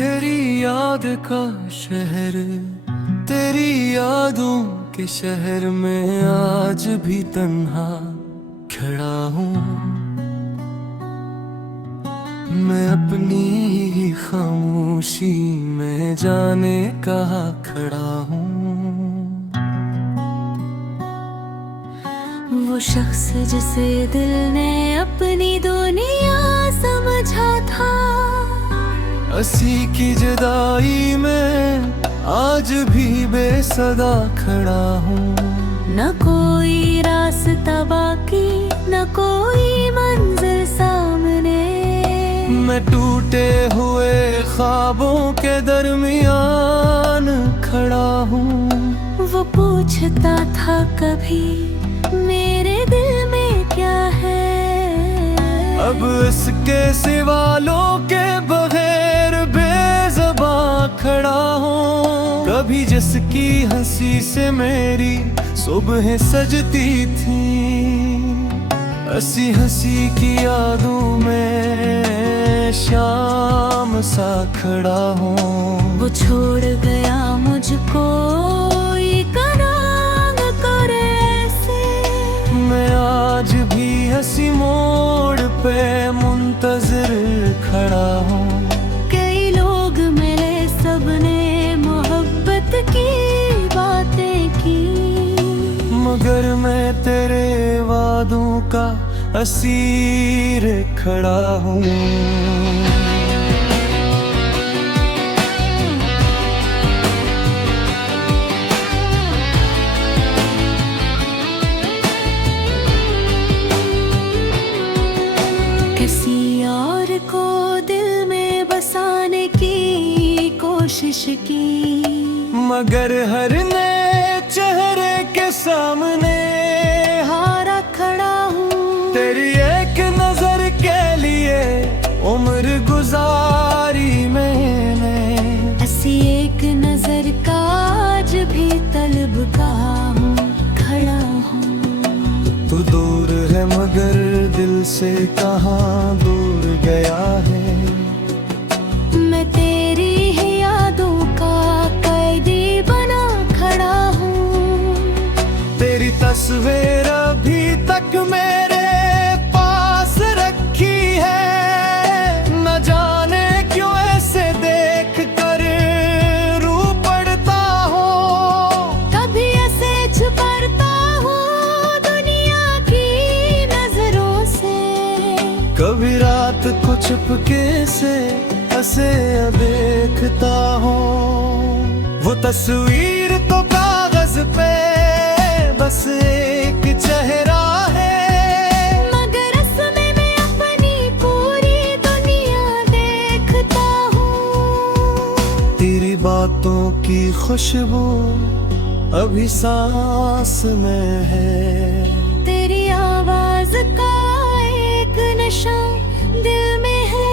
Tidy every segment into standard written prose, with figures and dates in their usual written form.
तेरी याद का शहर, तेरी यादों के शहर में आज भी तन्हा खड़ा हूँ। मैं अपनी ही खामोशी में जाने कहाँ खड़ा हूँ। वो शख्स जिसे दिल ने अपनी दुनिया समझा था, हंसी की जुदाई में आज भी बेसदा खड़ा हूँ। न कोई रास्ता बाकी, न कोई मंजिल सामने। मैं टूटे हुए ख्वाबों के दरमियान खड़ा हूँ। वो पूछता था कभी मेरे दिल में क्या है। अब इसके सिवालों के बगैर बेज़बां खड़ा हूँ। कभी जिसकी हंसी से मेरी सुबह सजती थी, हंसी हंसी की यादों में शाम सा खड़ा हूँ। वो छोड़ गया मुझको एक रंग करे से। मैं आज भी हंसी मोड़ पे मुंतज़िर खड़ा हूँ। कई लोग मिले, सबने मोहब्बत की बातें की, मगर मैं तेरे वादों का असीर खड़ा हूँ। किसी और को दिल में बसाने की कोशिश की, मगर हर नए चेहरे के सामने हारा खड़ा हूँ। तेरी एक नजर के लिए उम्र गुजारी मैंने। ऐसी एक नजर का आज भी तलबगार हूँ, खड़ा हूँ। तू दूर है मगर दिल से कहाँ दूर गया है। मैं तेरी ही यादों का कैदी बना खड़ा हूँ। तेरी तस्वीर अभी तक मेरे पास रखी है। न जाने क्यों ऐसे देख कर रू पड़ता हो। कभी ऐसे छुपता हूँ दुनिया की नजरों से, कभी रात को चुपके से ऐसे देखता हूँ। वो तस्वीर तो कागज पे बस एक चेहरा है, मगर उसमें मैं अपनी पूरी दुनिया देखता हूँ। तेरी बातों की खुशबू अभी सांस में है। तेरी आवाज का एक नशा दिल में है।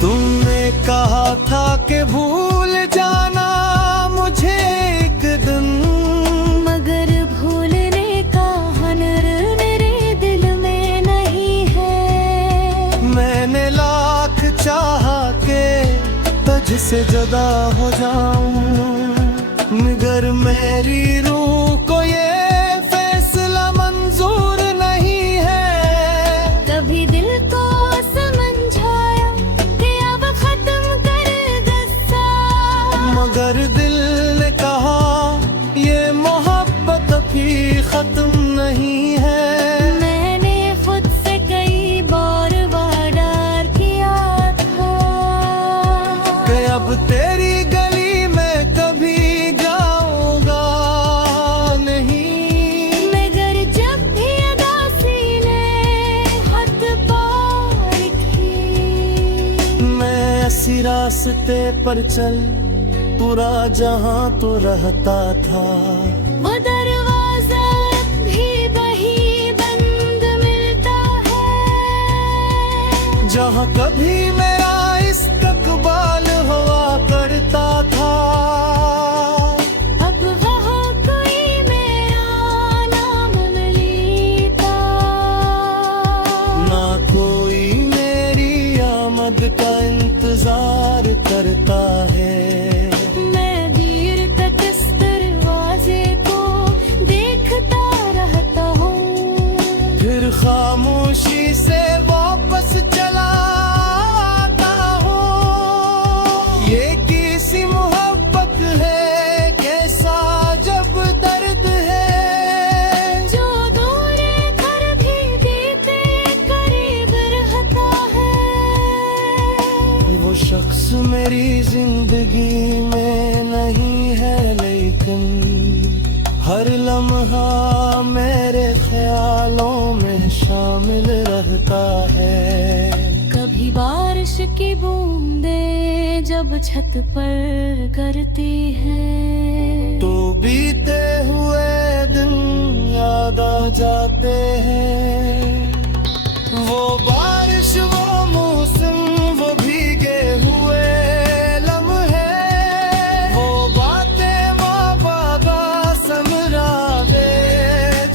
तुमने कहा था कि भूल जाना मुझे एक दिन, मगर भूलने का हुनर मेरे दिल में नहीं है। मैंने लाख चाहा के तुझसे जुदा हो जाऊं, मगर मेरी रूह को ये फैसला मंजूर नहीं है। कभी दिल को समझाया कि अब खत्म कर गुस्सा, मगर दिल ने कहा ये मोहब्बत भी खत्म नहीं है। मैंने खुद से कई बार वादा किया था कि अब तेरी गली में कभी जाऊंगा नहीं। मगर जब भी अदासी ने हाथ पार की, मैं ऐसी रास्ते पर चल पूरा जहां तो रहता था। वो दरवाजा भी वही बंद मिलता है, जहां कभी मेरा इस्तकबाल हुआ करता था। अब वहाँ कोई मेरा नाम नहीं लेता। ना कोई मेरी आमद का इंतजार जिंदगी में नहीं है, लेकिन हर लम्हा मेरे ख्यालों में शामिल रहता है। कभी बारिश की बूंदें जब छत पर गिरती हैं, तो बीते हुए दिन याद आ जाते हैं। वो बारिश, वो मौसम, वो भीगे हुए लम्हे, वो बातें माँ बाबा समझाते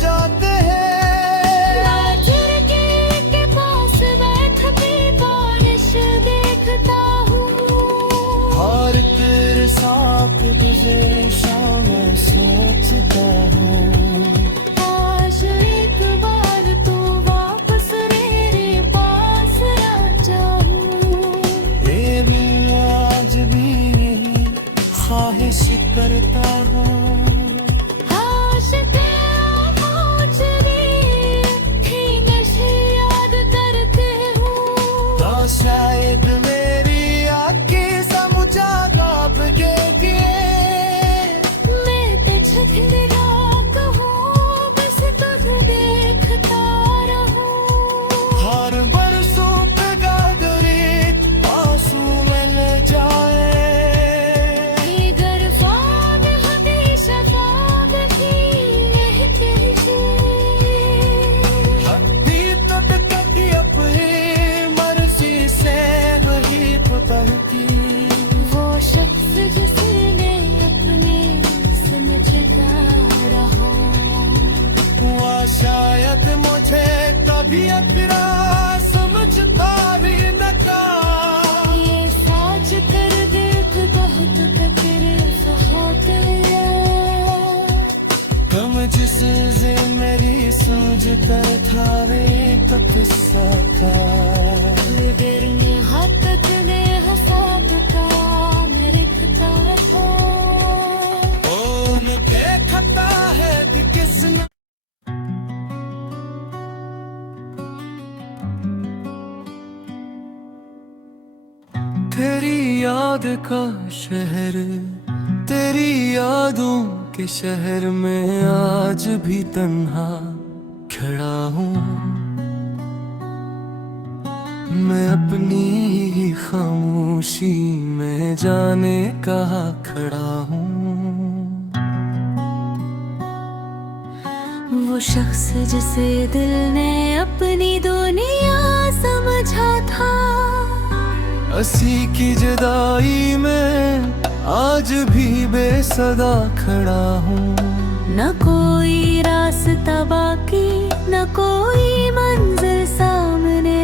जाते हैं। खिड़की के पास बैठ के बारिश देखता हूँ, हर तेरे साथ गुजरे शाम सोचता हूँ। काश एक बार तू वापस मेरे पास आ जाऊं। ये दिल आज भी यही ख्वाहिश करता हूँ। काश तेरा पहुँच भी नशे याद करते हूँ। तो शायद मेरी आँखें समझा गाप गए। मैं तुझे रात हूँ, बस तुझे देखता रहूं। हर बरसों पे गागरे आंसू में ले जाए। ये घर ख्वाब हमेशा ख्वाब ही रहते हैं। हड्डी टूटती अपनी मर्जी से वही बदलती। वो शख्स जिसने अपने समझता रहा, हुआ शायद मुझे कभी अपना समझता भी न था। ये सोच कर देख बहुत तकलीफ होती है। तुम जिस मेरी सोच कर था वे तो किस्सा था। बिरने हक ने हसाब का निरखता था। उनके खता है कि किसने तेरी याद का शहर, तेरी यादों के शहर में आज भी तन्हा खड़ा हूँ। मैं अपनी ही खामोशी में जाने कहाँ खड़ा हूँ। वो शख्स जिसे दिल ने अपनी दुनिया समझा था, हंसी की जुदाई में आज भी बेसदा खड़ा हूँ। न कोई रास्ता बाकी, न कोई मंजिल सामने।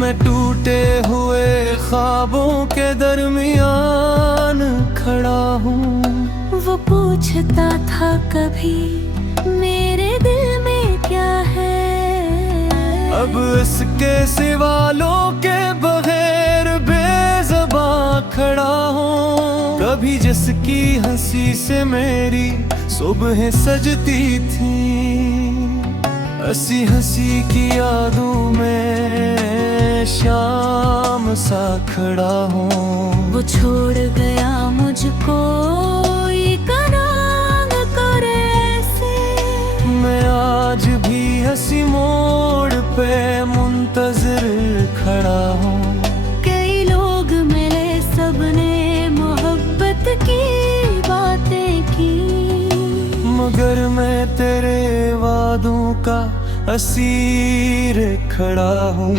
मैं टूटे हुए ख्वाबों के दरमियान खड़ा हूँ। वो पूछता था कभी मेरे दिल में क्या है। अब इसके सिवालों के बगैर बेज़बां खड़ा हूँ। कभी जिसकी हंसी से मेरी सुबह सजती थी, हंसी हंसी की यादों में शाम सा खड़ा हूँ। वो छोड़ गया मुझको एक रंग करे ऐसे। मैं आज भी हंसी मोड़ पे मुंतज़िर खड़ा हूँ। कई लोग मिले, सबने मोहब्बत की बातें की, मगर मैं तेरे वादों का असीर खड़ा हूँ।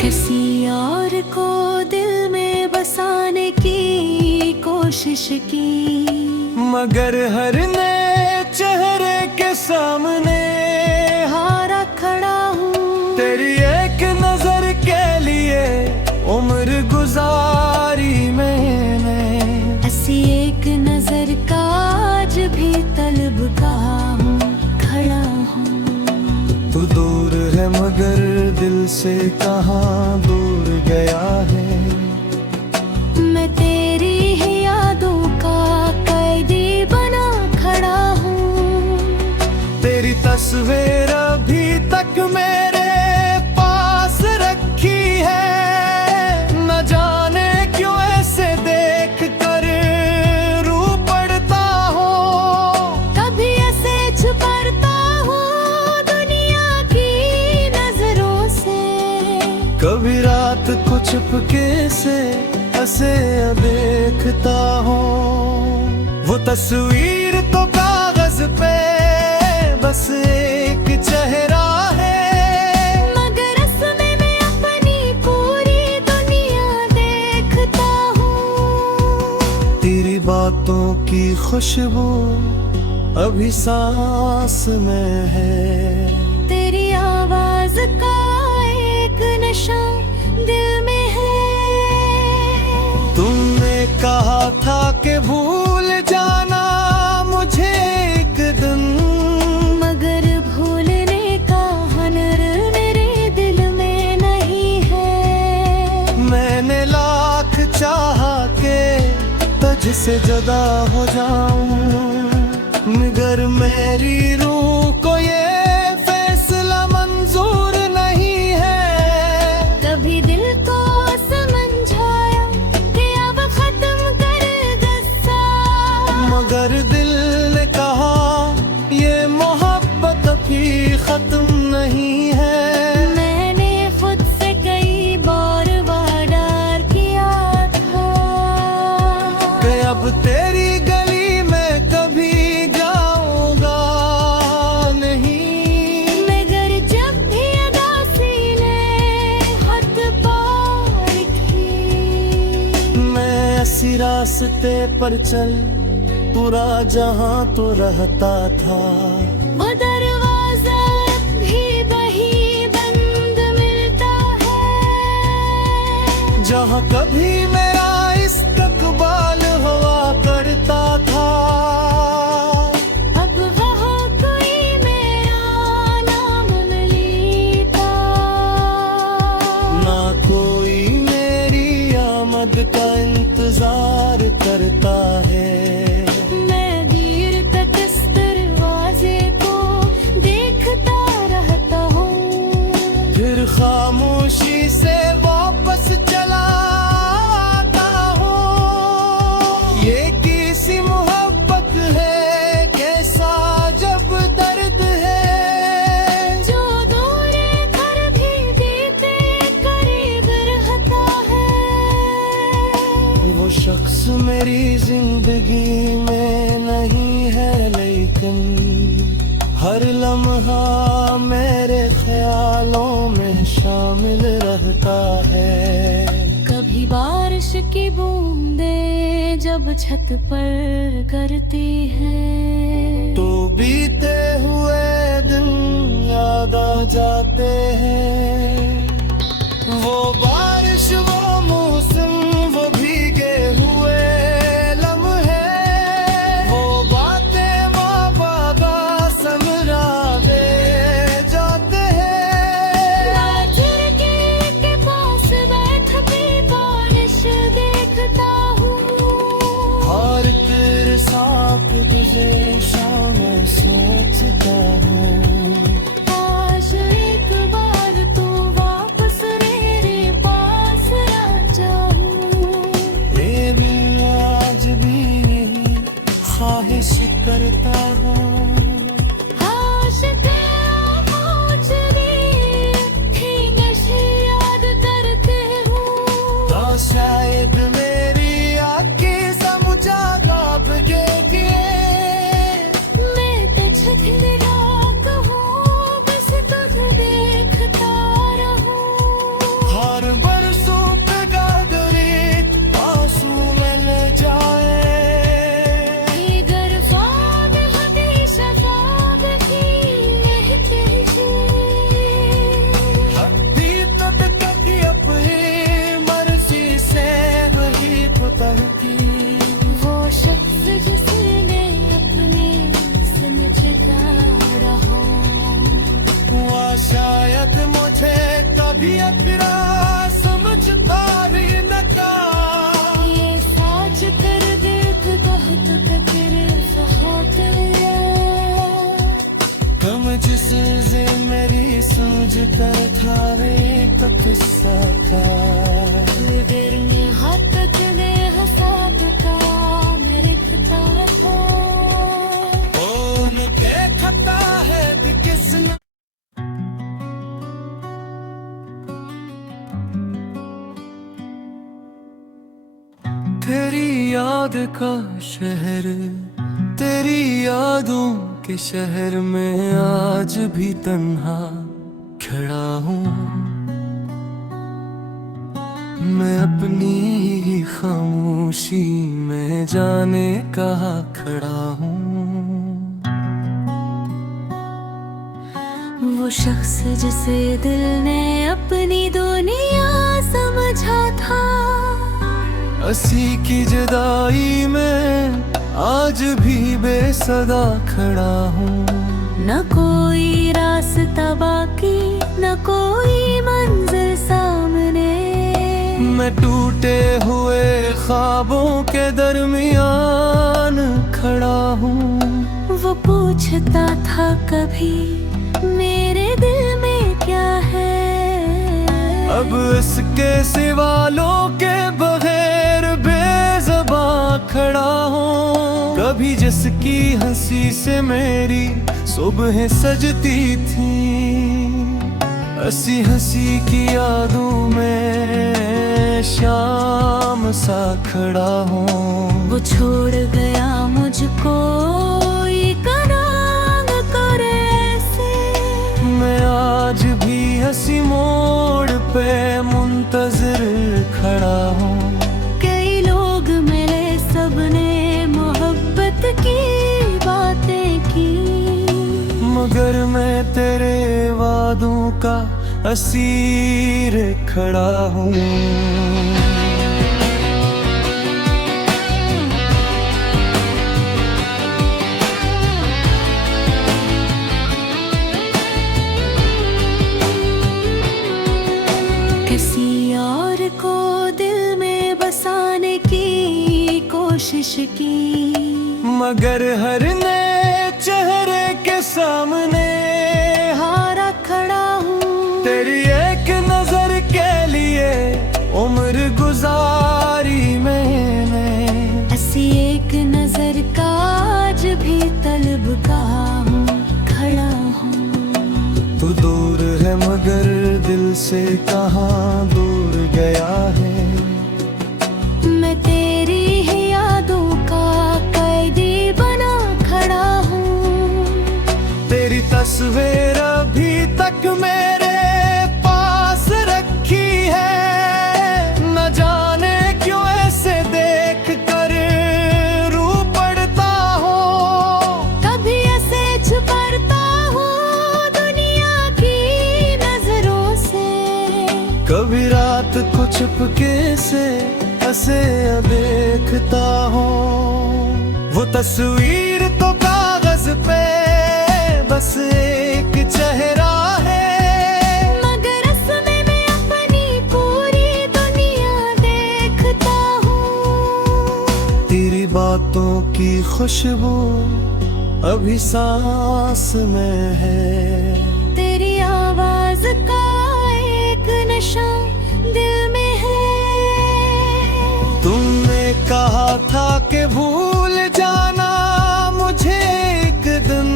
किसी और को दिल में बसाने की कोशिश की, मगर हर नए चेहरे के सामने हारा खड़ा हूँ। तेरी एक नजर के लिए उम्र गुजारी मैंने। ऐसी एक नजर का आज भी तलबगाह हूँ, खड़ा हूँ। तू दूर है मगर दिल से कहाँ दूर गया है। मैं तेरी ही यादों तस्वीर अभी तक मेरे पास रखी है, न जाने क्यों ऐसे देख कर रू पड़ता हो। कभी ऐसे छुपता हूँ दुनिया की नजरों से, कभी रात को चुपके से ऐसे देखता हूँ। वो तस्वीर तो कागज पे बस एक चेहरा है, मगर उसमें मैं अपनी पूरी दुनिया देखता हूँ। तेरी बातों की खुशबू अभी सांस में है, तेरी आवाज का एक नशा दिल में है। तुमने कहा था कि भूल जाना मुझे एक दिन, मगर भूलने का हुनर मेरे दिल में नहीं है। मैंने लाख चाहा के तुझसे जुदा हो जाऊं, मगर मेरी रूह को ये फैसला मंजूर नहीं है। कभी दिल को समझाया कि अब खत्म कर गुस्सा, मगर दिल ने कहा ये मोहब्बत भी खत्म नहीं है। मैंने खुद से कई बार वादा किया था कि अब तेरी गली में कभी जाऊंगा नहीं, मगर जब भी अदासी ने हाथ पार की, मैं ऐसी रास्ते पर चल पूरा जहां तो रहता था। वो दरवाजा भी वही बंद मिलता है, जहां कभी मेरा इस्तकबाल हुआ करता था। अब वहाँ कोई मेरा नाम न लेता, ना कोई मेरी आमद का इंतजार करता है। मैं देर तक इस दरवाजे को देखता रहता हूँ, फिर खामोशी से वापस चला आता हूँ। ये किसी मोहब्बत है कैसा जब दर्द है, जो दूर कर भी देते करीब रहता है। वो शख्स मेरी जिंदगी में नहीं है, लेकिन हर लम्हा मेरे ख्यालों में शामिल रहता है। कभी बारिश की बूंदें जब छत पर गिरती हैं, तो बीते हुए दिन याद आ जाते हैं। वो बारिश, वो मौसम, वो भीगे हुए लम्हे, वो बातें माँ बाबा समझाते जाते हैं। खिड़की के पास बैठ के बारिश देखता हूँ, और तेरे साथ तुझे शाम सोचता हूँ। काश एक बार तू किस्सा था। Verme hatta tene hasab ka merkhta tha उनके खता है किसने तेरी याद का शहर, तेरी यादों के शहर में आज भी तन्हा खड़ा हूँ। मैं अपनी ही खामोशी में जाने कहाँ खड़ा हूँ। वो शख्स जिसे दिल ने अपनी दुनिया समझा था, असी की जुदाई में आज भी बेसदा खड़ा हूँ। न कोई रास्ता बाकी, न कोई मंजिल सामने। मैं टूटे हुए ख्वाबों के दरमियान खड़ा हूँ। वो पूछता था कभी मेरे दिल में क्या है, अब इसके सिवालों के बगैर बेज़बां खड़ा हूँ। कभी जिसकी हंसी से मेरी सुबह सजती थी, हंसी हंसी की यादों में शाम सा खड़ा हूँ। वो छोड़ गया मुझको एक रंग करे से। मैं आज भी हंसी मोड़ पे मुंतज़िर खड़ा हूँ। कई लोग मिले, सबने मोहब्बत की बातें की, मगर मैं तेरे वादों का असीर खड़ा हूँ। किसी और को दिल में बसाने की कोशिश की, मगर हर नए चेहरे के सामने हारा खड़ा हूँ। तेरी एक नजर के लिए उम्र गुजारी मैंने। ऐसी एक नजर का आज भी तलबगाह हूँ, खड़ा हूँ। तू दूर है मगर दिल से कहाँ दूर गया है। मैं तेरी ही यादों का कैदी बना खड़ा हूँ। तेरी तस्वीर अभी तक मेरे पास रखी है। न जाने क्यों ऐसे देख कर रू पड़ता हो। कभी ऐसे छुपता हूँ दुनिया की नजरों से, कभी रात को चुपके से ऐसे देखता हूँ। वो तस्वीर तो कागज पे बस एक चेहरा है, मगर उसमें मैं अपनी पूरी दुनिया देखता हूँ। तेरी बातों की खुशबू अभी सांस में है। तेरी आवाज का एक नशा दिल में है। तुमने कहा था कि भूल जाना मुझे एक दिन,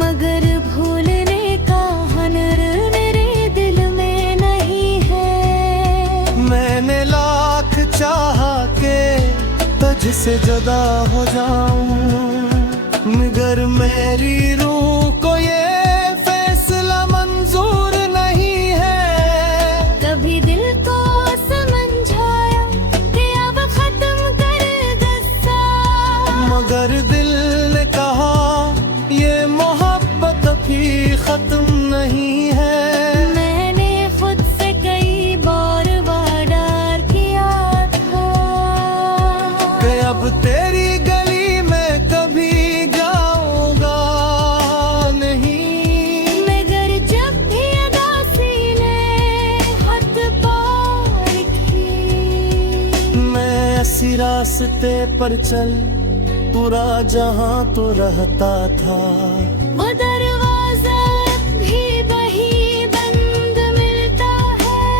मगर भूलने का हुनर मेरे दिल में नहीं है। मैंने लाख चाहा के तुझसे जुदा हो जाऊं, मगर मेरी रूह को ये फैसला मंजूर नहीं है। कभी दिल को समझाया कि अब खत्म कर गुस्सा, मगर दिल ने कहा ये मोहब्बत भी खत्म नहीं है। मैंने खुद से कई बार वादा किया था कि अब तेरी गली में कभी जाऊंगा नहीं, मगर जब भी अदासी ने हाथ पार की, मैं इसी रास्ते पर चल पूरा जहां तो रहता था। वो दरवाजा भी वही बंद मिलता है।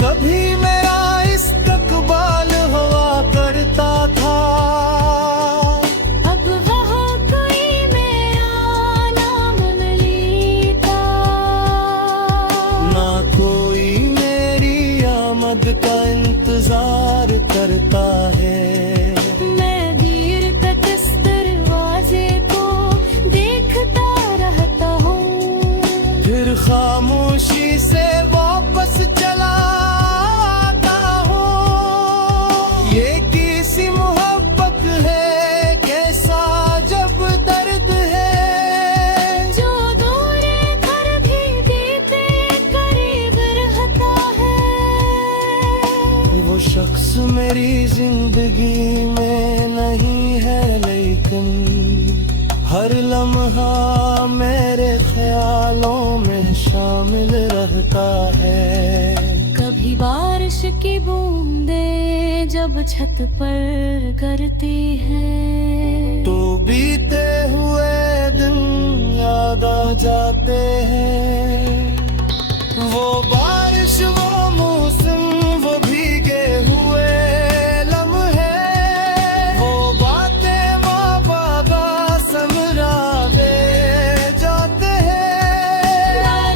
कभी मेरा इस्तकबाल हुआ करता था, अब वहाँ कोई मेरा नाम लेता। ना कोई मेरी आमद का इंतजार करता है। मैं देर तक इस दरवाजे को देखता रहता हूँ, फिर खामोशी से वापस चला आता हूँ। ये किसी मोहब्बत है, कैसा जब दर्द है, जो दूर घर भी बीते करीब रहता है। वो शख्स मेरी जिंदगी में नहीं है, लेकिन हर लम्हा मेरे ख्यालों में शामिल रहता है। कभी बारिश की बूंदें जब छत पर गिरती हैं, तो बीते हुए दिन याद आ जाते हैं। वो बारिश, वो मौसम, वो भीगे हुए लम्हे, वो बातें माँ बाबा समझाते जाते हैं।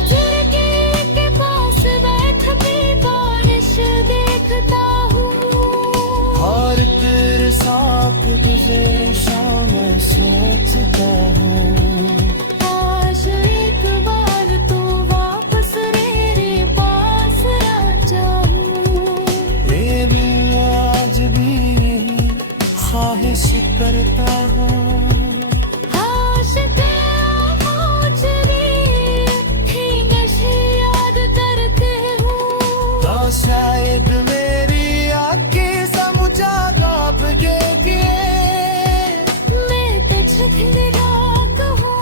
खिड़की के पास बैठ के बारिश देखता हूँ, और तेरे साथ गुज़रे शाम सोचता हूँ। काश एक बार तू वापस मेरे पास आ जाऊँ। ये दिल आज भी ख्वाहिश करता हूँ। काश तेरा मुझे भी नशे याद करते हूँ। तो शायद मेरी आँखें समझा गाप के मैं तुझे दिन रात हूँ,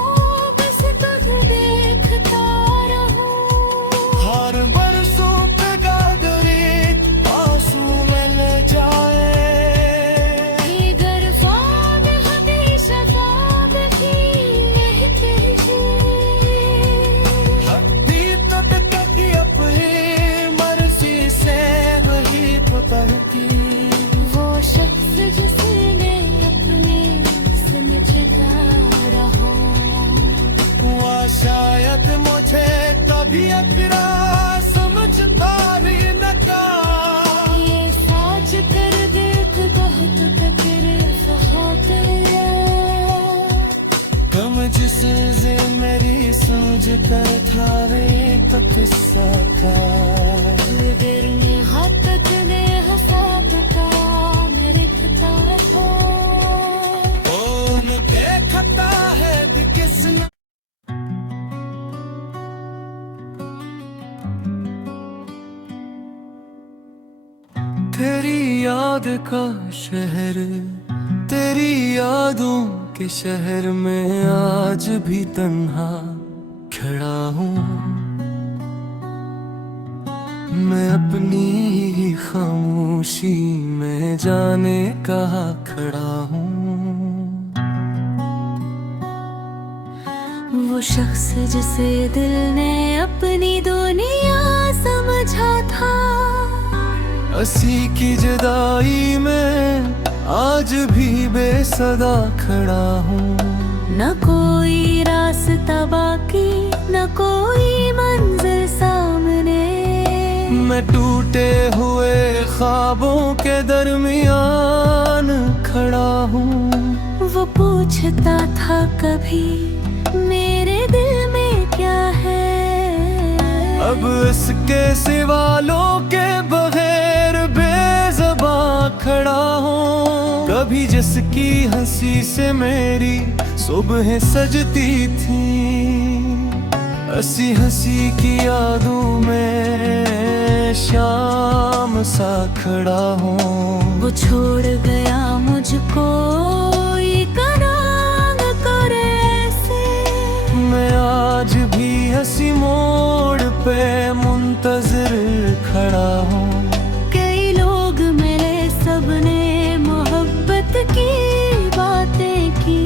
बस तुझे देखता रहूँ। हर बरसों पे गागरे आंसू मिल जाए। ये घर ख्वाब हमेशा ख्वाब ही रहते हैं। हकीकत तक अपनी मर्जी से वही पुकारती। वो शख्स जिसने अपने समझता रहा, हुआ शायद मुझे कभी अपना समझता भी न था। ये सोच कर देख बहुत तकलीफ होती है। कम जिस से मेरी सोच कर था, वे तो किस्सा था। दिल में हाथ तने हिसाब का निरखता था। कौन देखता है किसने तेरी याद का शहर, तेरी यादों के शहर में आज भी तन्हा खड़ा हूँ। मैं अपनी ही खामोशी में जाने कहाँ खड़ा हूँ। वो शख्स जिसे दिल ने अपनी दुनिया समझा था, असी की जुदाई में आज भी बेसदा खड़ा हूँ। न कोई रास्ता बाकी, न कोई मंजिल सामने। मैं टूटे हुए ख्वाबों के दरमियान खड़ा हूँ। वो पूछता था कभी मेरे दिल में क्या है, अब इसके सिवालों के बगैर बेज़बां खड़ा हूँ। कभी जिसकी हंसी से मेरी सुबह सजती थी, हंसी हंसी की यादों में शाम सा खड़ा हूँ। वो छोड़ गया मुझको ये करांग करे से। मैं आज भी हंसी मोड़ पे मुंतजिर खड़ा हूँ। कई लोग मिले, सबने मोहब्बत की बातें की,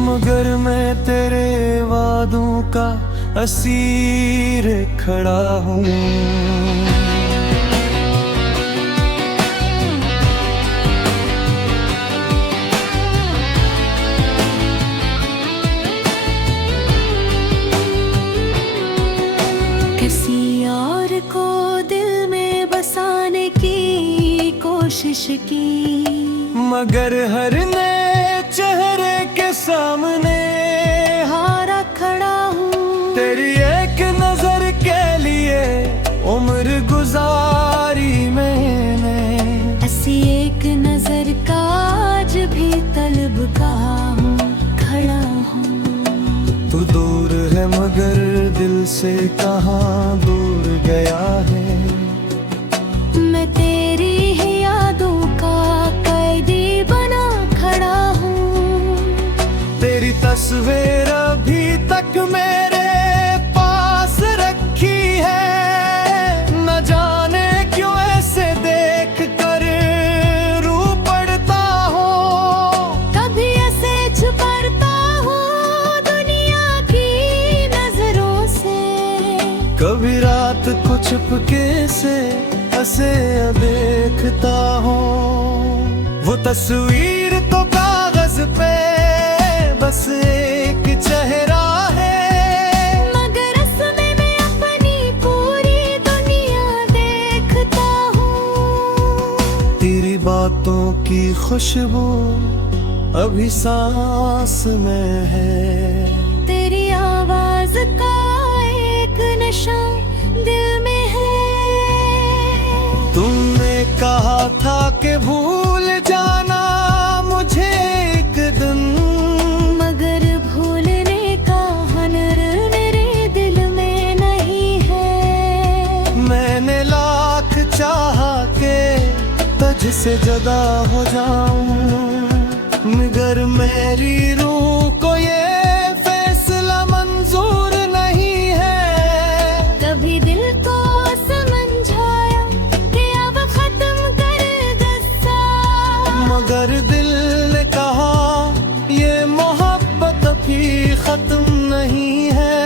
मगर मैं तेरे वादों का असीर खड़ा हूँ। मगर हर नए चेहरे के सामने हारा खड़ा हूँ। तेरी एक नजर के लिए उम्र गुजारी मैंने। ऐसी एक नजर का आज भी तलबगार हूँ, खड़ा हूँ। तू दूर है मगर दिल से कहाँ दूर गया है। मैं तेरी ही यादों का कैदी बना खड़ा हूँ। तेरी तस्वीर अभी तक मेरे पास रखी है। न जाने क्यों ऐसे देख कर रू पड़ता हो। कभी ऐसे छुपता हूँ दुनिया की नजरों से। कभी रात को छुपके से ऐसे देखता हूँ। वो तस्वीर तो कागज पे बस एक चेहरा है, मगर उसमें मैं अपनी पूरी दुनिया देखता हूँ। तेरी बातों की खुशबू अभी सांस में है। तेरी आवाज का एक नशा दिल में है। तुमने कहा था कि भूल जाना मुझे एक दिन, मगर भूलने का हुनर मेरे दिल में नहीं है। मैंने लाख चाहा के तुझसे जुदा हो जाऊं, मगर मेरी रूह को ये फैसला मंजूर नहीं है। कभी दिल को समझाया कि अब खत्म कर गुस्सा, मगर दिल ने कहा ये मोहब्बत अभी खत्म नहीं है।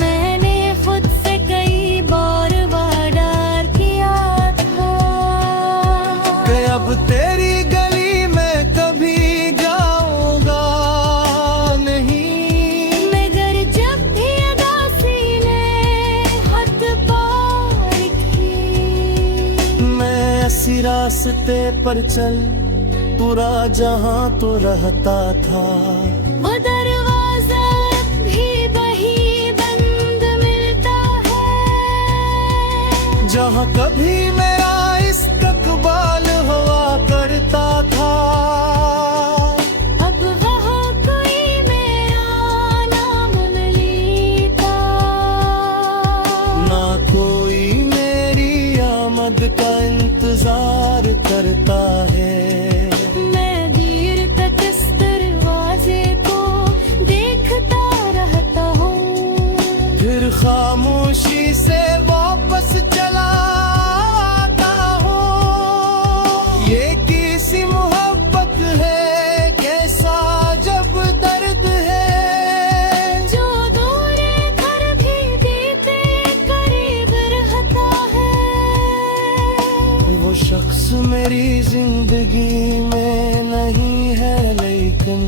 मैंने खुद से कई बार वादा किया था कि अब तेरी गली में कभी जाऊंगा नहीं। मगर जब भी अदासी ने हाथ पार की, मैं ऐसी रास्ते पर चल पूरा जहां तो रहता था। वो दरवाजा भी वही बंद मिलता है। जहां कभी मेरा इस्तकबाल हुआ करता था। अब वहाँ कोई मेरा नाम नहीं लेता। ना कोई मेरी आमद का इंतजार करता है। मैं देर तक इस दरवाजे को देखता रहता हूँ। फिर खामोशी से वापस चला आता हूँ। ये किसी मोहब्बत है कैसा जब दर्द है। जो दूर घर भी बीते करीब रहता है। वो शख्स मेरी जिंदगी में नहीं है, लेकिन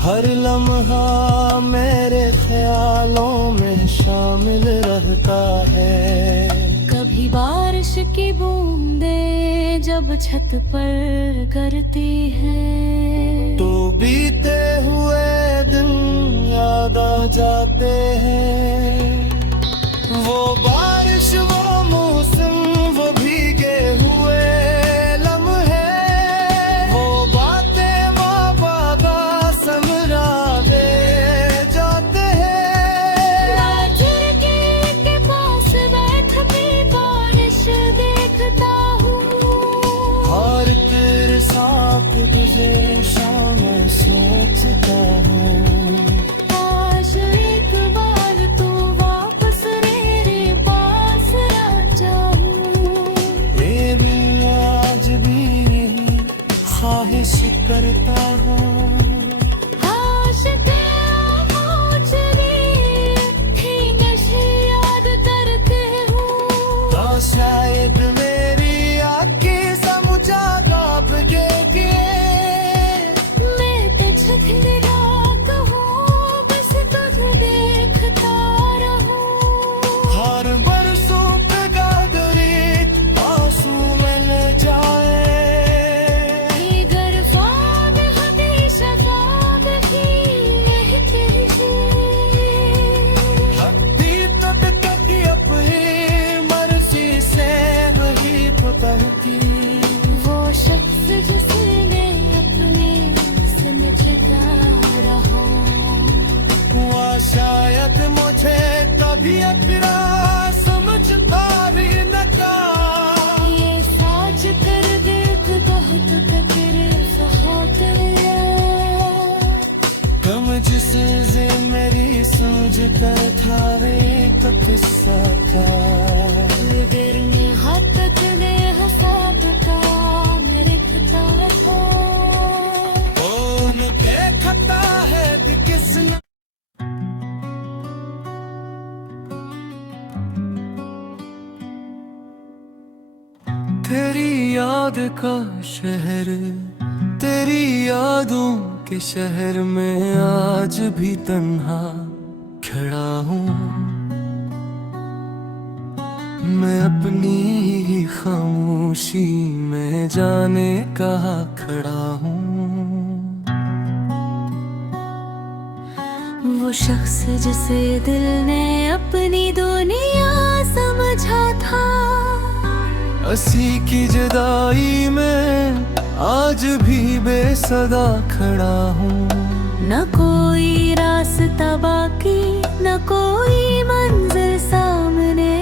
हर लम्हा मेरे ख्यालों में शामिल रहता है। कभी बारिश की बूंदें जब छत पर गिरती हैं, तो बीते हुए दिन याद आ जाते हैं। वो बारिश वो मौसम वो भीगे हुए लम्हे, वो बातें माँ बाबा समझाते जाते हैं। खिड़की के पास बैठ के बारिश देखता हूँ। और तेरे साथ तुझे शाम सोचता हूँ। काश एक बार था वे तो किस्सा था बिगड़ने हाथ तूने हंसा था मेरे खता था कौन के खता है दी किसने तेरी याद का शहर तेरी यादों के शहर में आज भी तन्हा खड़ा हूँ मैं अपनी ही खामोशी में जाने कहाँ खड़ा हूँ वो शख्स जिसे दिल ने अपनी दुनिया समझा था असी की जुदाई में आज भी बेसदा खड़ा हूँ न कोई रास्ता बाकी न कोई मंजिल सामने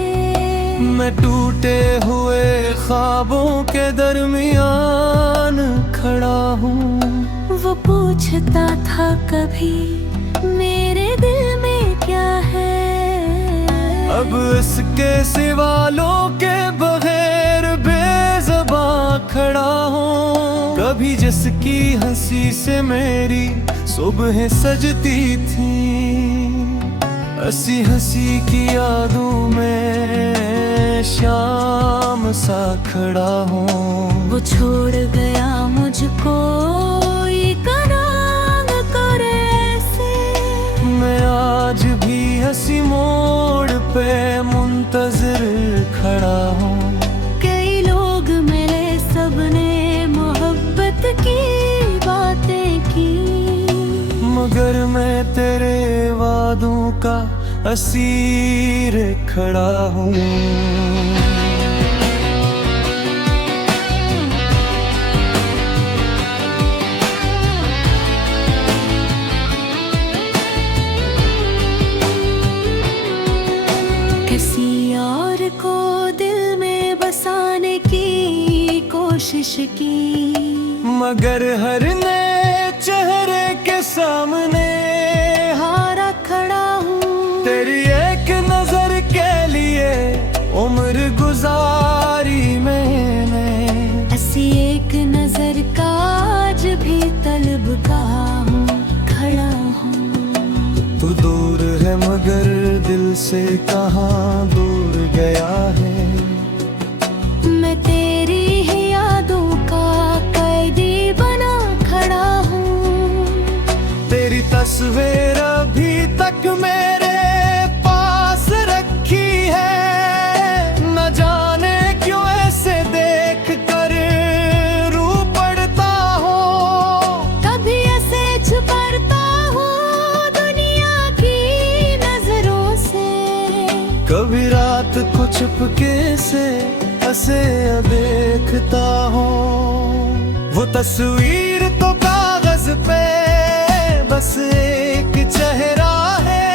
मैं टूटे हुए ख्वाबों के दरमियान खड़ा हूँ वो पूछता था कभी मेरे दिल में क्या है अब इसके सिवालों के बगैर बेज़बां खड़ा हूँ कभी जिसकी हंसी से मेरी सुबह सजती थी हंसी हंसी की यादों में शाम सा खड़ा हूँ वो छोड़ गया मुझको एक रंग करे से मैं आज भी हंसी मोड़ पे मुंतज़िर खड़ा हूँ कई लोग मिले सबने मोहब्बत की बातें की मगर मैं तेरे वादों का असीर खड़ा हूँ किसी और को दिल में बसाने की कोशिश की मगर हर नए चेहरे के सामने हारा खड़ा हूँ तेरी एक नजर के लिए उम्र गुजारी मैंने ऐसी एक नजर का आज भी तलबगार हूँ खड़ा हूँ तू दूर है मगर दिल से कहाँ दूर गया है मैं तेरी ही यादों का कैदी बना खड़ा हूँ तेरी तस्वीर अभी तक मेरे पास रखी है न जाने क्यों ऐसे देख कर रू पड़ता हो कभी ऐसे छुपता हूँ दुनिया की नजरों से कभी रात को चुपके से ऐसे देखता हो वो तस्वीर तो कागज पे बस एक चेहरा है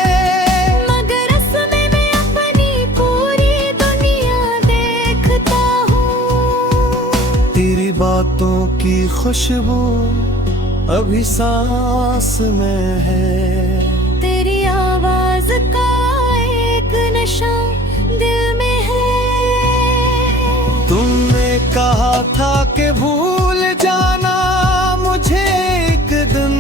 मगर इसमें मैं अपनी पूरी दुनिया देखता हूँ तेरी बातों की खुशबू अभी सांस में है तेरी आवाज का एक नशा दिल में है तुमने कहा था कि भूल जाना मुझे एक दिन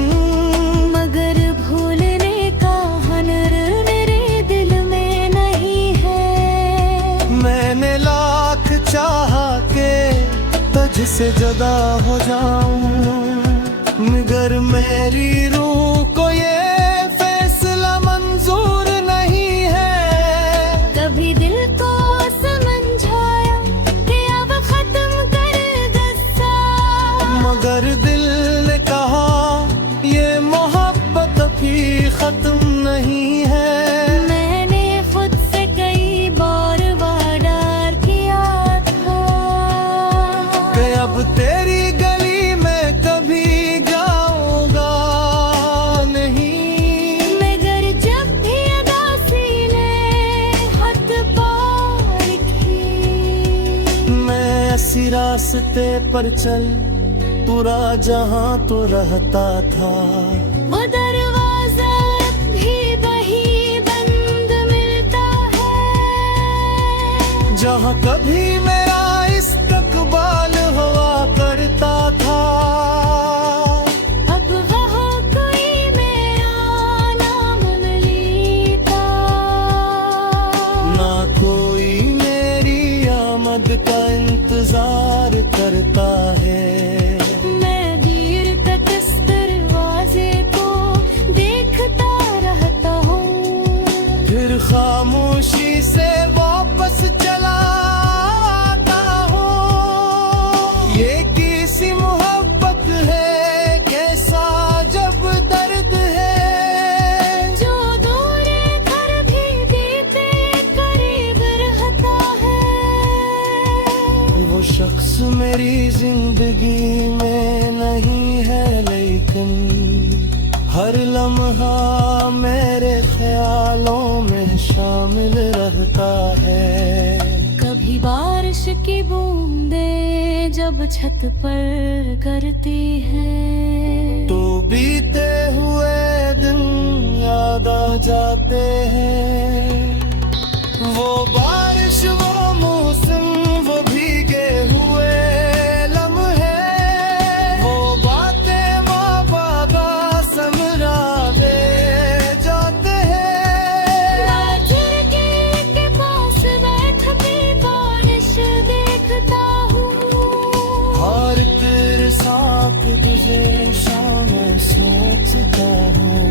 मगर भूलने का हुनर मेरे दिल में नहीं है मैंने लाख चाहा के तुझसे जुदा हो जाऊं मगर मेरी रूह को ये फैसला मंजूर नहीं है कभी दिल को समझाया कि अब खत्म कर गुस्सा मगर दिल ने कहा ये मोहब्बत भी खत्म नहीं है मैंने खुद से कई बार वादा किया था कि अब तेरी गली में कभी जाऊंगा नहीं मगर जब भी अदासी ने हाथ पार की मैं ऐसी रास्ते पर चल पूरा जहां तो रहता था वो दरवाजा भी वही बंद कभी मेरा इस्तकबाल हुआ करता था, अब वहाँ कोई मेरा नाम न लेता। ना कोई मेरी आमद का इंतजार करता है। मैं देर तक इस दरवाजे को देखता रहता हूँ, फिर खामोशी से वापस चला आता हूँ। ये किसी मोहब्बत है, कैसा जब दर्द है, जो दूर घर भी देते करीब रहता है। वो शख्स मेरी जिंदगी में नहीं है, लेकिन हर लम्हा मेरे ख्यालों में शामिल रहता है। कभी बारिश की बूंदें जब छत पर गिरती हैं, तो बीते हुए दिन याद आ जाते हैं। वो बारिश, वो मौसम, वो भीगे हुए लम्हे, वो बातें माँ बाबा समझाते जाते हैं। मैं खिड़की के पास बैठ के बारिश देखता हूँ, हर तेरे साथ तुझे शाम सोचता हूँ।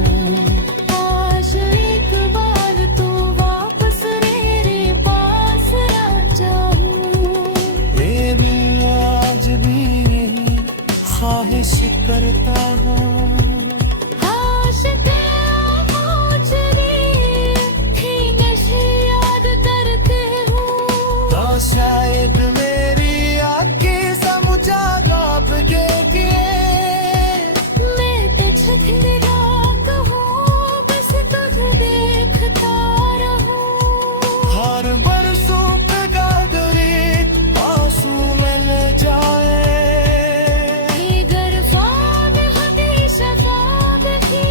काश एक बार तू वापस मेरे पास आ जाऊं। ये दिल आज भी यही ख्वाहिश करता हूँ। काश तेरा मुझे भी नशे याद करते हूँ, तो शायद मेरी आँखें समझा गाप के मैं तुझे रात हूँ, बस तुझे देखता रहूं। हर बरसों पे गादरी आंसू मिल जाए। ये घर ख्वाब हमेशा ख्वाब ही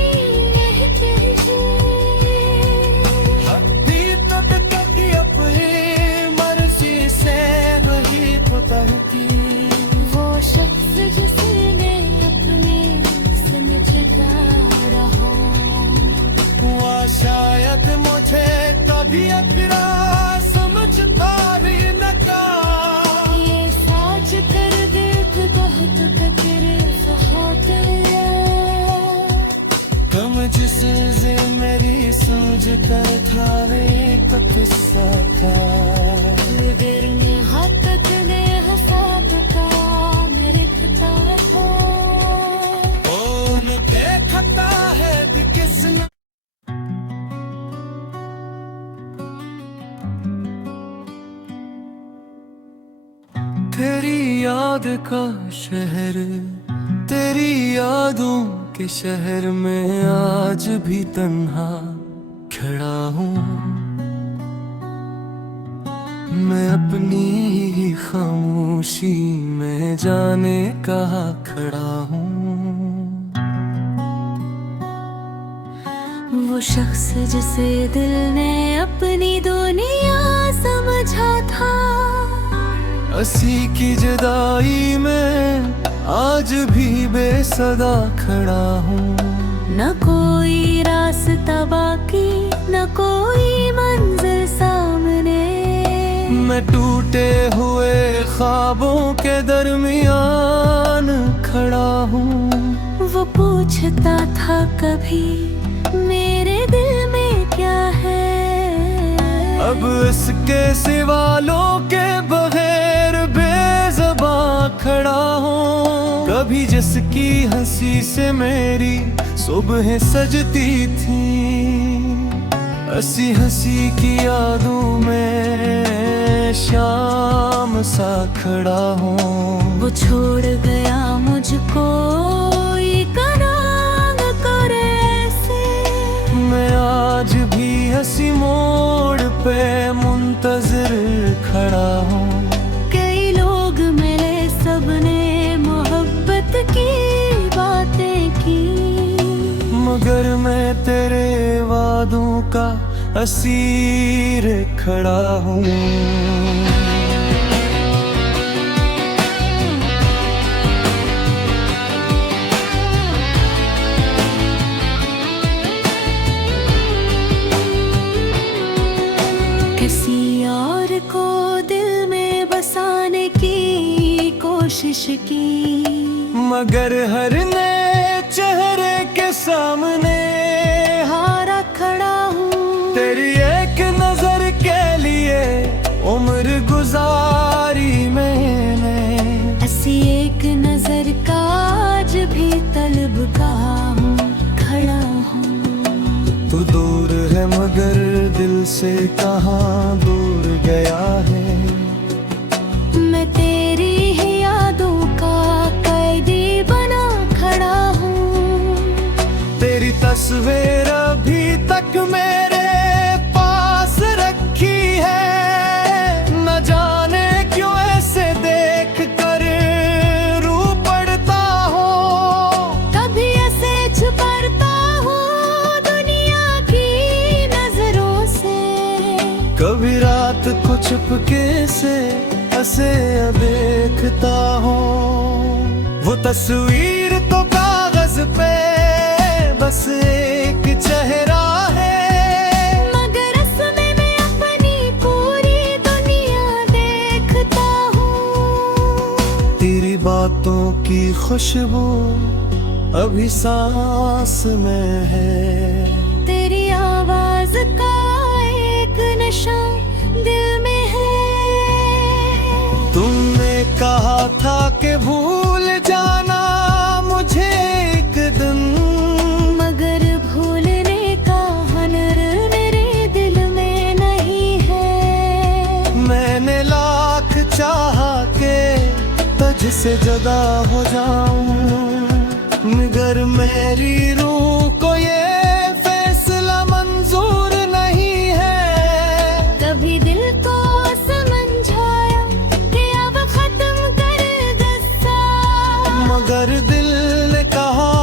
रहते हैं। हड्डी तक अपनी मर्जी से वही पुतहती। वो शख्स जिसे मैं अपने समझता रहा, हुआ शायद मुझे कभी अपना समझता भी न था। ये सोच कर देख बहुत कतरे बहुत कम जिस से मेरी समझ कर था, एक किस्सा था। बिरने हाथ तने हसाब का मेरे खता था। ओ देखता है कि किसने तेरी याद का शहर, तेरी यादों के शहर में आज भी तन्हा खड़ा हूँ। मैं अपनी ही खामोशी में जाने कहाँ खड़ा हूँ। वो शख्स जिसे दिल ने अपनी दुनिया समझा था, हंसी की जुदाई में आज भी बेसदा खड़ा हूँ। न कोई रास्ता बाकी, न कोई मंजिल सामने। मैं टूटे हुए ख्वाबों के दरमियान खड़ा हूँ। वो पूछता था कभी मेरे दिल में क्या है, अब इसके सिवालों के बगैर बेज़बां खड़ा हूँ। कभी जिसकी हंसी से मेरी सुबह सजती थी, हंसी हंसी की यादों में शाम सा खड़ा हूँ। वो छोड़ गया मुझको एक रंग करे ऐसे। मैं आज भी हंसी मोड़ पे मुंतजिर खड़ा हूँ। कई लोग मिले, सबने मोहब्बत की बातें की, मगर मैं तेरे वादों का असीर खड़ा हूँ। कोशिश की, मगर हर नए चेहरे के सामने हारा खड़ा हूँ। तेरी एक नजर के लिए उम्र गुजारी मैंने, ऐसी एक नजर का आज भी तलबगाह हूँ, खड़ा हूँ। तू दूर है मगर दिल से कहाँ दूर गया है। मैं तेरी ही यादों का कैदी बना खड़ा हूँ। तेरी तस्वीर अभी तक मेरे पास रखी है, न जाने क्यों ऐसे देख कर रू पड़ता हो। कभी ऐसे छुपता हूँ दुनिया की नजरों से, कभी रात को चुपके से ऐसे देखता हूँ। वो तस्वीर तो कागज पे बस एक चेहरा है, मगर उसमें मैं अपनी पूरी दुनिया देखता हूँ। तेरी बातों की खुशबू अभी सांस में है, तेरी आवाज का एक नशा दिल में है। तुमने कहा था कि भूल जाना मुझे एक दिन, मगर भूलने का हुनर मेरे दिल में नहीं है। मैंने लाख चाहा के तुझसे जुदा हो जाऊं, मगर मेरी रूह को ये फैसला मंजूर नहीं है। कभी दिल को समझाया कि अब खत्म कर गुस्सा, मगर दिल ने कहा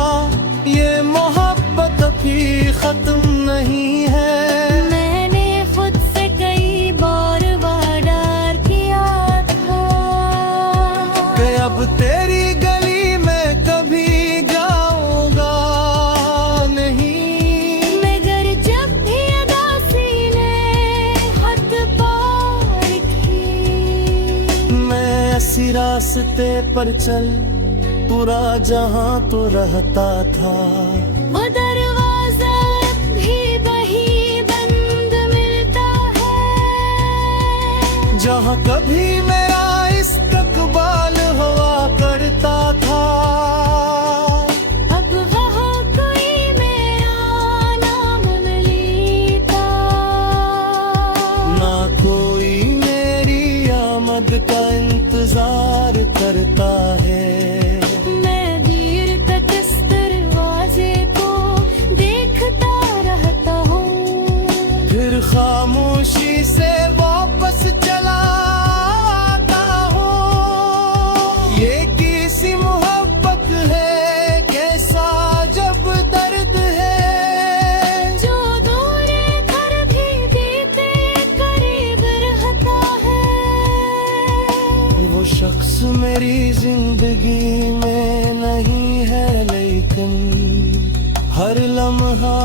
ये मोहब्बत भी खत्म नहीं है। मैंने खुद से कई बार वादा किया था कि अब तेरी गली में कभी जाऊंगा नहीं, मगर जब भी अदासी ने हाथ पार की, मैं ऐसी रास्ते पर चल पूरा जहां तो रहता था। वो दरवाजा भी वही बंद मिलता है, जहां कभी मेरा इस्तकबाल हुआ करता था। अब वहाँ कोई मेरा नाम न लेता, ना कोई मेरी आमद का इंतजार करता है। मैं देर तक इस दरवाजे को देखता रहता हूँ, फिर खामोशी से वापस चला आता हूँ। ये किसी मोहब्बत है कैसा जब दर्द है, जो दूर कर भी बीते करीब रहता है। वो शख्स मेरी जिंदगी में नहीं है, लेकिन हर लम्हा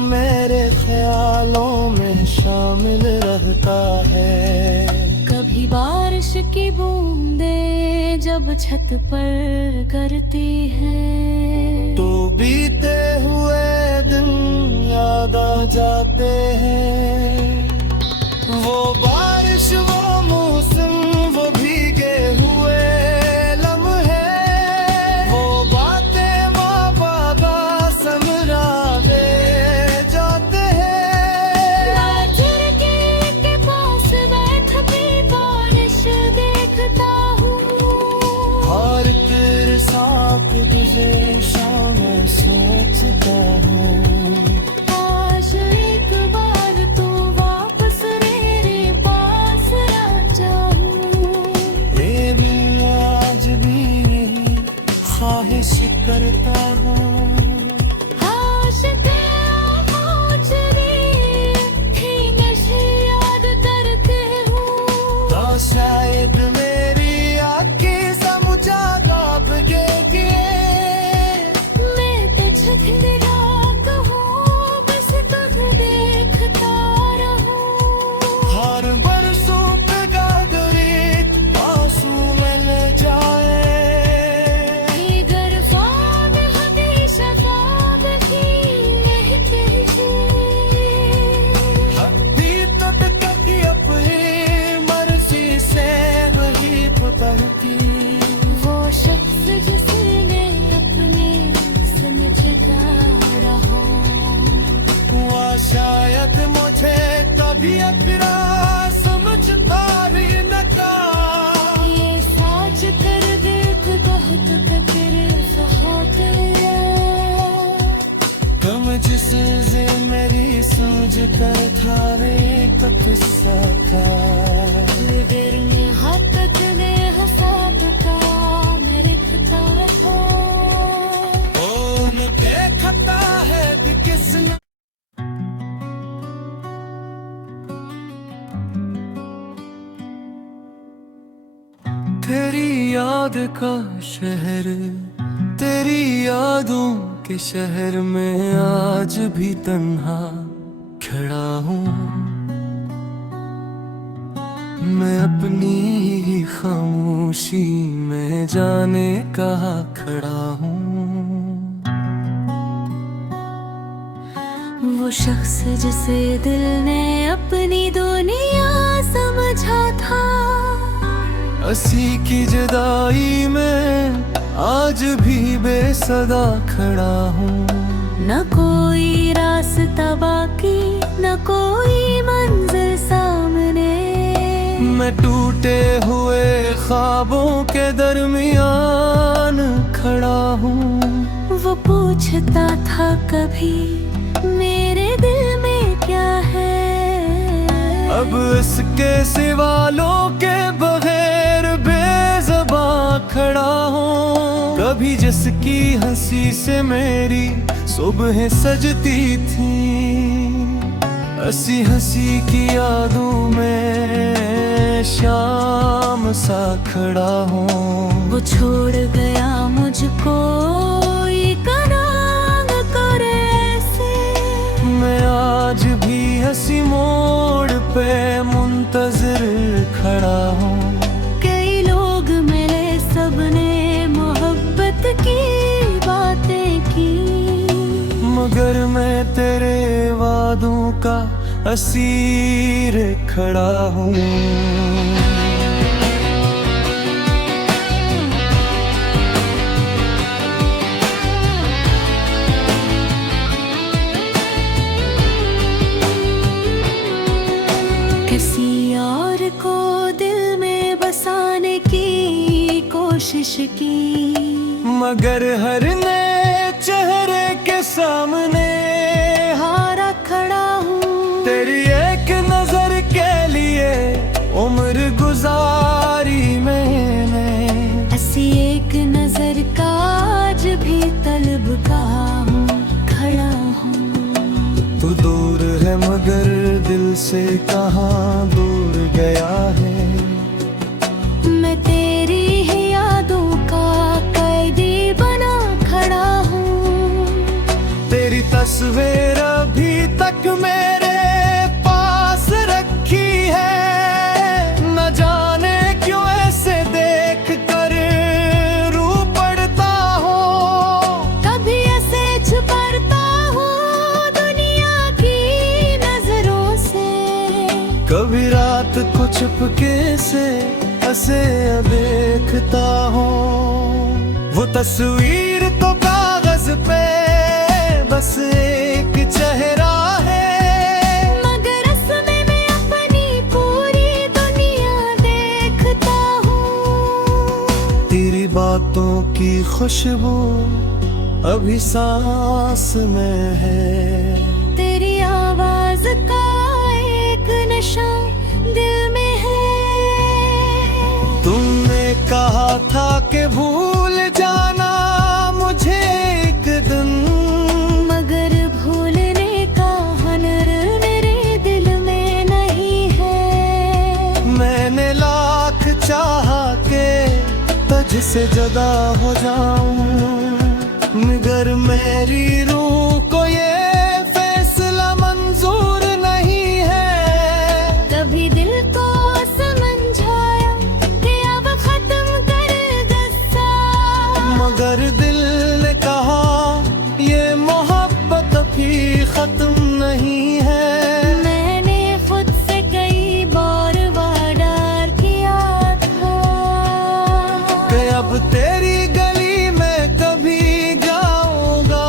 मेरे ख्यालों में शामिल रहता है। कभी बारिश की बूंदें जब छत पर गिरती हैं, तो बीते हुए दिन याद आ जाते हैं। वो बारिश, वो मौसम, वो भीगे हुए लम्हे, वो बातें माँ बाबा समझाते जाते हैं। मैं खिड़की के पास बैठ भी बारिश देखता हूँ, हर तेरे साथ तुझे शाम सोचता हूँ। काश एक बार तू भी अकड़ा समझता भी नका ये सोच कर देख बहुत तकलीफ होती है कम जिसे मेरी सूझ कर था रे किस्सा था बिरने हाथ ने हसाब का मेरे खता था ओ न देखता है कि किसने तेरी याद का शहर तेरी यादों के शहर में आज भी तन्हा खड़ा हूँ मैं अपनी ही खामोशी में जाने कहाँ खड़ा हूँ वो शख्स जिसे दिल ने अपनी दुनिया समझा था असी की जुदाई में आज भी बेसदा खड़ा हूँ न कोई रास्ता बाकी न कोई मंजिल सामने मैं टूटे हुए ख्वाबों के दरमियान खड़ा हूँ वो पूछता था कभी मेरे दिल में क्या है अब इसके सिवालों के बगैर बेज़बां खड़ा हूँ कभी जिसकी हंसी से मेरी सुबह सजती थी हंसी हंसी की यादों में शाम सा खड़ा हूँ वो छोड़ गया मुझको ये करांग करे से मैं आज भी हंसी मोड़ पे मुंतजर खड़ा हूँ कई लोग मिले सबने मोहब्बत की बातें की मगर मैं तेरे वादों का असीर खड़ा हूँ किसी और को दिल में बसाने की कोशिश की मगर हर नए चेहरे के सामने हारा खड़ा हूँ तेरी एक नजर के लिए उम्र गुजारी मैंने ऐसी एक नजर का आज भी तलबगार हूँ खड़ा हूँ तू दूर है मगर दिल से कहाँ दूर गया है मैं तेरी ही यादों का कैदी बना खड़ा हूँ तेरी तस्वीर अभी तक मेरे पास रखी है न जाने क्यों ऐसे देख कर रू पड़ता हो कभी ऐसे छुपता हूँ दुनिया की नजरों से कभी रात को चुपके से ऐसे देखता हूँ वो तस्वीर तो कागज पे बस एक चेहरा है मगर उसमें मैं अपनी पूरी दुनिया देखता हूँ तेरी बातों की खुशबू अभी सांस में है तेरी आवाज का एक नशा दिल में है तुमने कहा था कि भूल जाना मुझे एक दिन मगर भूलने का हुनर मेरे दिल में नहीं है मैंने लाख चाहा के तुझसे जुदा हो जाऊं मगर मेरी रूह को ये फैसला मंजूर नहीं है कभी दिल को समझाया कि अब खत्म कर गुस्सा मगर दिल ने कहा ये मोहब्बत भी खत्म नहीं है मैंने खुद से कई बार वादा किया था कि अब तेरी गली में कभी जाऊंगा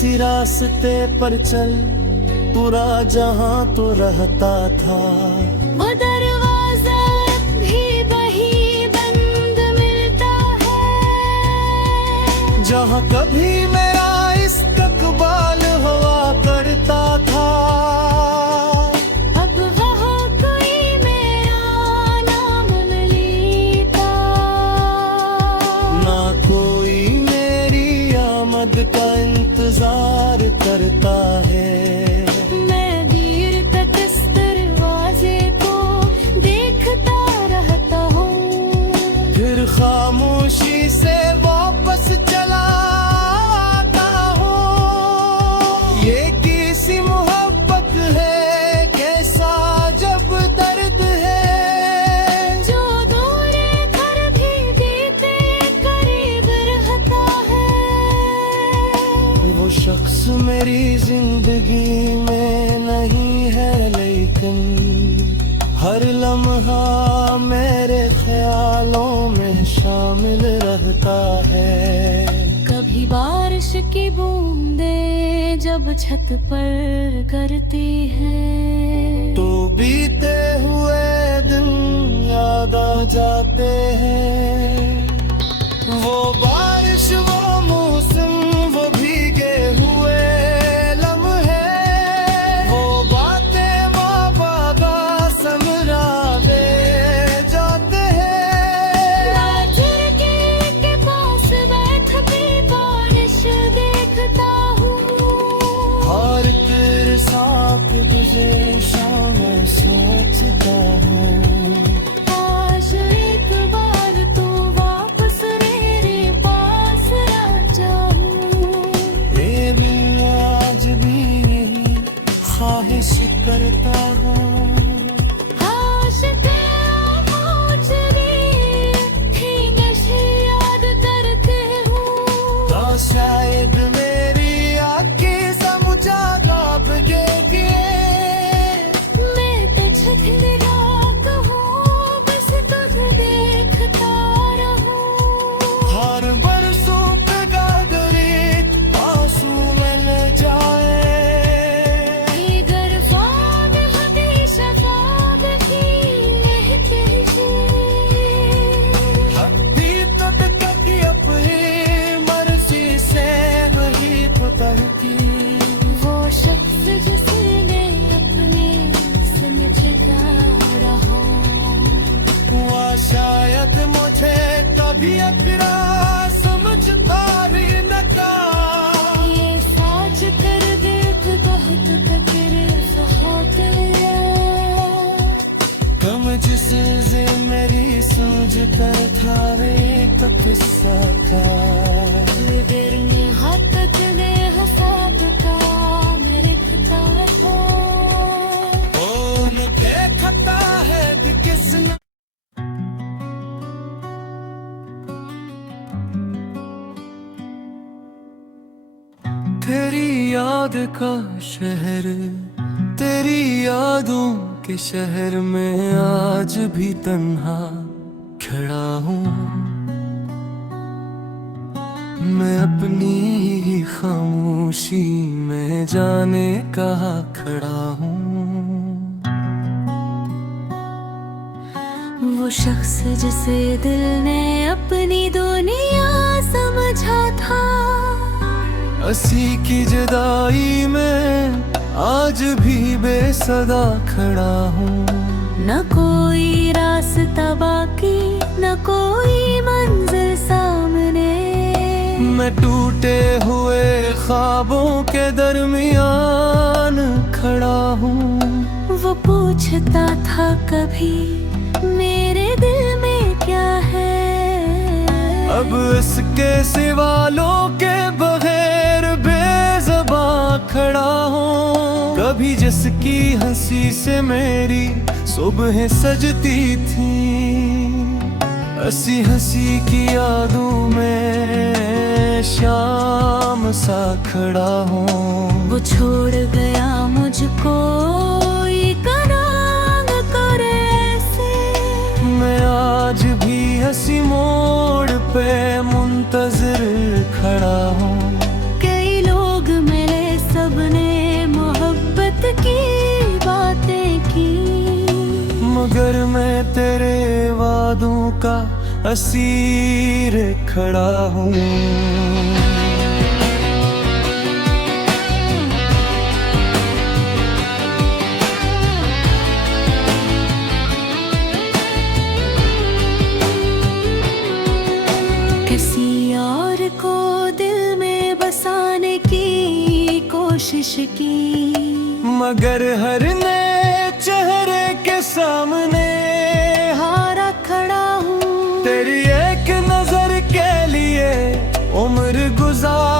किसी रास्ते पर चल, पूरा जहां तो रहता था। वो दरवाजा भी वही बंद मिलता है, जहां कभी मेरा इस्तकबाल हुआ करता था। अब वहाँ कोई मेरा नाम न लेता, ना कोई मेरी आमद का इंतजार करता है। मैं देर तक इस दरवाजे को देखता रहता हूँ, फिर खामोशी से वापस चला आता हूँ। ये किसी मोहब्बत है, कैसा जब दर्द है, जो दूर घर भी बीते करीब रहता है। वो शख्स मेरी जिंदगी में नहीं है, लेकिन हर लम्हा मेरे ख्यालों में शामिल रहता है। कभी बारिश की बूंदें जब छत पर गिरती हैं, तो बीते हुए दिन याद आ जाते हैं। वो बारिश, वो मौसम, वो भीगे हुए लम्हे, वो बातें माँ बाबा समझाते जाते हैं। खिड़की के पास बैठ के बारिश देखता हूँ, हर तेरे साथ तुझे शाम सोचता हूँ। काश एक बार तू वापस मेरे पास आ जाऊँ। ये दिल आज भी यही ख्वाहिश करता हूँ। काश तेरा मुझे भी ही नशे याद करते हूँ, तो शायद मेरी आँखें समझा गाप गेगी। मैं तुझे रात हूँ, बस तुझे देखता रहूँ। हर बरसों पे गागरी आंसू मिल जाए। ये घर ख्वाब हमेशा ख्वाब ही रहते हैं। अभी तक अपनी मर्जी से वही बदलती। वो शख्स जिसने अपने समझता रहा, हुआ शायद मुझे कभी अपना समझता भी न था। ये सोच कर देख बहुत तकलीफ होती है। तुम जिस से मेरी समझता था, वे तो किस्सा था। बिरनी हाथ ने हसाब का निरखता था, उनके खता है कि किसने तेरी याद का शहर, तेरी यादों के शहर में आज भी तन्हा खड़ा हूँ। मैं अपनी ही खामोशी में जाने कहाँ खड़ा हूँ। वो शख्स जिसे दिल ने अपनी दुनिया समझा था, हंसी की जुदाई में आज भी बेसदा खड़ा हूँ। न कोई रास्ता बाकी, न कोई मंजिल सामने। मैं टूटे हुए ख्वाबों के दरमियान खड़ा हूँ। वो पूछता था कभी मेरे दिल में क्या है, अब इसके सिवालों के बगैर बेज़बां खड़ा हूँ। कभी जिसकी हंसी से मेरी सुबह सजती थी, हंसी हंसी की यादों में शाम सा खड़ा हूँ। वो छोड़ गया मुझको एक रंग करे से। मैं आज भी हंसी मोड़ पे मुंतजिर खड़ा हूँ। कई लोग मगर मैं तेरे वादों का असीर खड़ा हूँ। किसी और को दिल में बसाने की कोशिश की, मगर हर नए चेहरे के सामने हारा खड़ा हूँ। तेरी एक नजर के लिए उम्र गुजार